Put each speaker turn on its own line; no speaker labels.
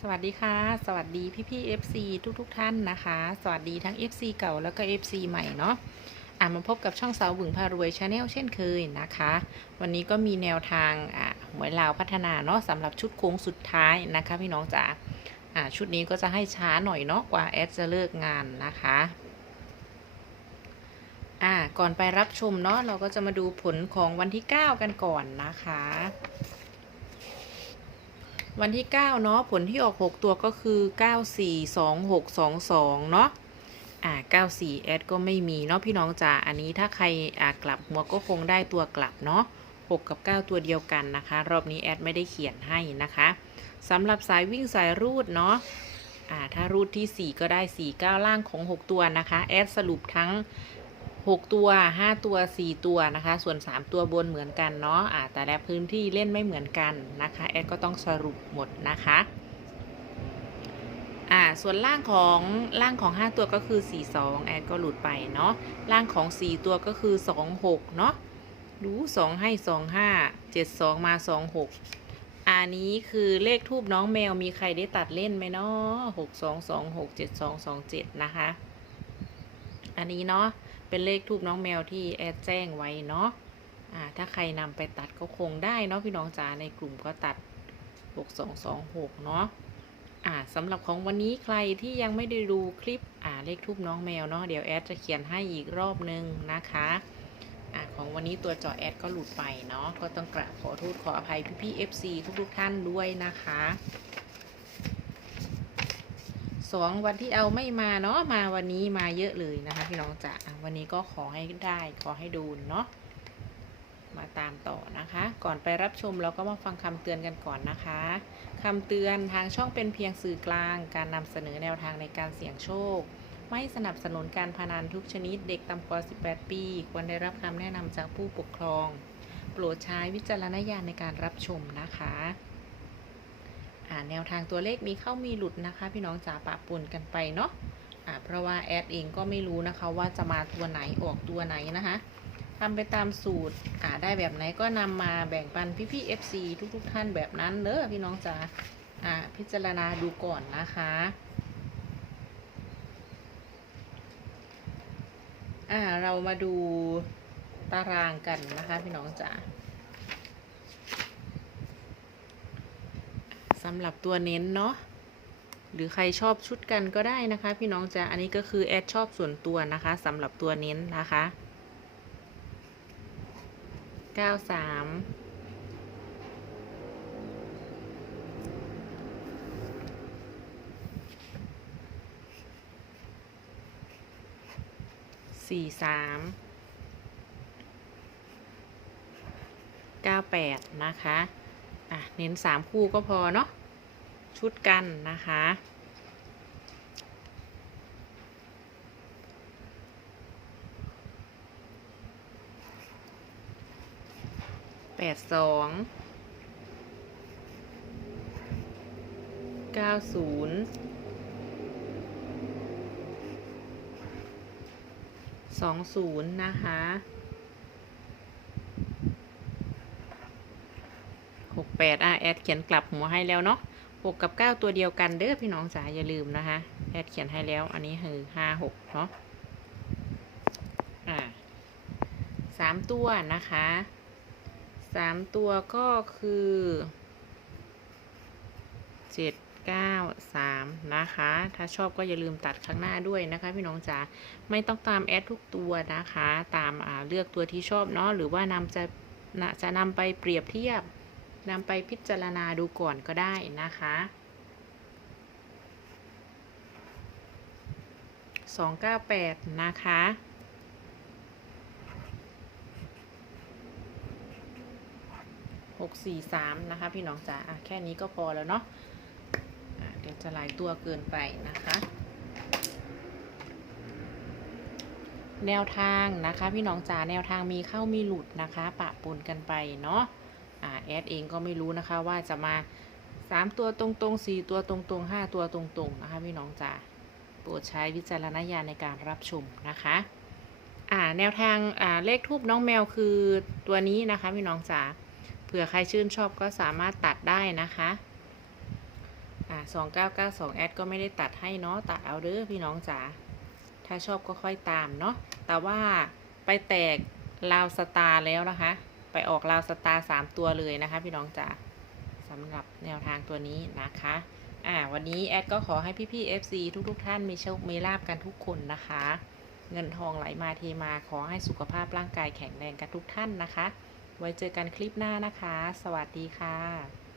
สวัสดีค่ะ สวัสดีพี่พี่ๆ FC ทุกทุกท่านนะคะ สวัสดีทั้ง FC เก่าแล้วก็ FC ใหม่เนาะอะมาพบกับช่องสาวบึงพารวยชาแนลเช่นเคยนะคะ วันนี้ก็มีแนวทางอะหวยลาวพัฒนาเนาะสำหรับชุดโค้งสุดท้ายนะคะ พี่น้องจ๋าอะชุดนี้ก็จะให้ช้าหน่อยเนาะกว่าแอดจะเลิกงานนะคะอะก่อนไปรับชมเนาะเราก็จะมาดูผลของวันที่ 9 กันก่อนนะคะ วันที่ 9 เนาะผลที่ออก 6 ตัวก็คือ 942622 เนาะอ่า 94แอดก็ไม่มีเนาะพี่น้องจ๋าอันนี้ถ้าใครอ่ากลับหัวก็คงได้ตัวกลับเนาะ6 กับ 9 ตัวเดียวกันนะคะ รอบนี้แอดไม่ได้เขียนให้นะคะสำหรับสายวิ่งสายรูดเนาะอ่าถ้ารูดที่ 4 ก็ได้ 4 9 ล่างของ 6 ตัวนะคะ แอดสรุปทั้ง 6ตัว5ตัว4ตัวนะคะ ส่วน3ตัวบนเหมือนกันเนาะอ่าแต่ละพื้นที่เล่นไม่เหมือนกันนะคะแอดก็ต้องสรุปหมดนะคะอ่าส่วนล่างของล่างของ 5 ตัวก็คือ 4 2 แอดก็หลุดไปเนาะล่างของ 4 ตัวก็คือ 2 6 เนาะดู2 ให้ 2 5 7 2 มา 2 6 อันนี้คือเลขทูบน้องแมวมีใครได้ตัดเล่นไหมเนาะ6 2 2 6 7 2 2 7 นะคะ อันนี้เนาะ เป็นเลขทูบน้องแมวที่แอดแจ้งไว้เนาะอ่าถ้าใครนำไปตัดก็คงได้เนาะพี่น้องจ๋าในกลุ่มก็ตัด 6226 เนาะอ่าสำหรับของวันนี้ใครที่ยังไม่ได้ดูคลิปอ่าเลขทูบน้องแมวเนาะเดี๋ยวแอดจะเขียนให้อีกรอบนึงนะคะอ่าของวันนี้ตัวจอแอดก็หลุดไปเนาะก็ต้องกราบขอโทษขออภัยพี่ๆ FC ทุกๆท่านด้วยนะคะ สองวันที่เอาไม่มาเนาะมาวันนี้มาเยอะเลยนะคะ พี่น้องจ๋าอะวันนี้ก็ขอให้ได้ขอให้ดูเนาะมาตามต่อนะคะ ก่อนไปรับชมเราก็มาฟังคำเตือนกันก่อนนะคะคำเตือนทางช่องเป็นเพียงสื่อกลาง การนำเสนอแนวทางในการเสี่ยงโชค ไม่สนับสนุนการพนันทุกชนิดเด็กต่ำกว่า 18 ปี ควรได้รับคำแนะนำจากผู้ปกครอง โปรดใช้วิจารณญาณในการรับชมนะคะ แนวทางตัวเลขมีเข้ามีหลุดนะคะ พี่น้องจ๋าปะปนกันไปเนาะอ่าเพราะว่าแอดเองก็ไม่รู้นะคะว่าจะมาตัวไหนออกตัวไหนนะคะทำไปตามสูตรอ่าได้แบบไหนก็นำมาแบ่งปันพี่ๆ FC ทุกๆท่านแบบนั้นเด้อพี่น้องจ๋าอ่าพิจารณาดูก่อนนะคะอ่าเรามาดูตารางกันนะคะพี่น้องจ๋าำหรับตัวเน้นเนาะหรือใครชอบชุดกันก็ได้นะคะ พี่น้องจ๋าอันนี้ก็คือแอดชอบส่วนตัวนะคะสำหรับตัวเน้นนะคะ 93สี่สามเก้าแปดนะคะ อะ เน้นสามคู่ก็พอเนาะ ชุดกันนะคะ แปดสองเก้าศูนย์สองศูนย์นะคะหกแปดอะแอดเขียนกลับหัวให้แล้วเนาะ หกกับเก้าตัวเดียวกันเด้อพี่น้องจ๋าอย่าลืมนะคะแอดเขียนให้แล้ว อันนี้คือห้าหกเนาะอ่าสามตัวนะคะสามตัวก็คือเจ็ดเก้าสามนะคะ ถ้าชอบก็อย่าลืมตัดข้างหน้าด้วยนะคะ พี่น้องจ๋าไม่ต้องตามแอดทุกตัวนะคะ ตามเลือกตัวที่ชอบเนาะหรือว่านำจะนะจะนำไปเปรียบเทียบ นำไปพิจารณาดูก่อนก็ได้นะคะ298นะคะ643นะคะ พี่น้องจ๋าแค่นี้ก็พอแล้วเนาะะเดี๋ยวจะหลายตัวเกินไปนะคะ แนวทางนะคะ พี่น้องจ๋าแนวทางมีเข้ามีหลุดนะคะ ปะปนกันไปเนาะ แอดเองก็ไม่รู้นะคะว่าจะมา 3 ตัวตรงๆ 4 ตัวตรงๆ 5 ตัวตรงๆ นะคะพี่น้องจ๋าโปรดใช้วิจารณญาณในการรับชมนะคะอ่าแนวทางอ่าเลขทูบน้องแมวคือตัวนี้นะคะพี่น้องจ๋าเผื่อใครชื่นชอบก็สามารถตัดได้นะคะอ่าสองเก้าเก้าสองแอดก็ไม่ได้ตัดให้เนาะตัดเอาเด้อพี่น้องจ๋าถ้าชอบก็ค่อยตามเนาะแต่ว่าไปแตกลาวสตาร์แล้วนะคะ ไปออกลาวสตาร์สามตัวเลยนะคะ พี่น้องจ๋าสำหรับแนวทางตัวนี้นะคะอ่าวันนี้แอดก็ขอให้พี่พี่ FC ทุกๆทท่านมีโชคมีลาบกันทุกคนนะคะ เงินทองไหลมาเทมาขอให้สุขภาพร่างกายแข็งแรงกันทุกท่านนะคะ ไว้เจอกันคลิปหน้านะคะ สวัสดีค่ะ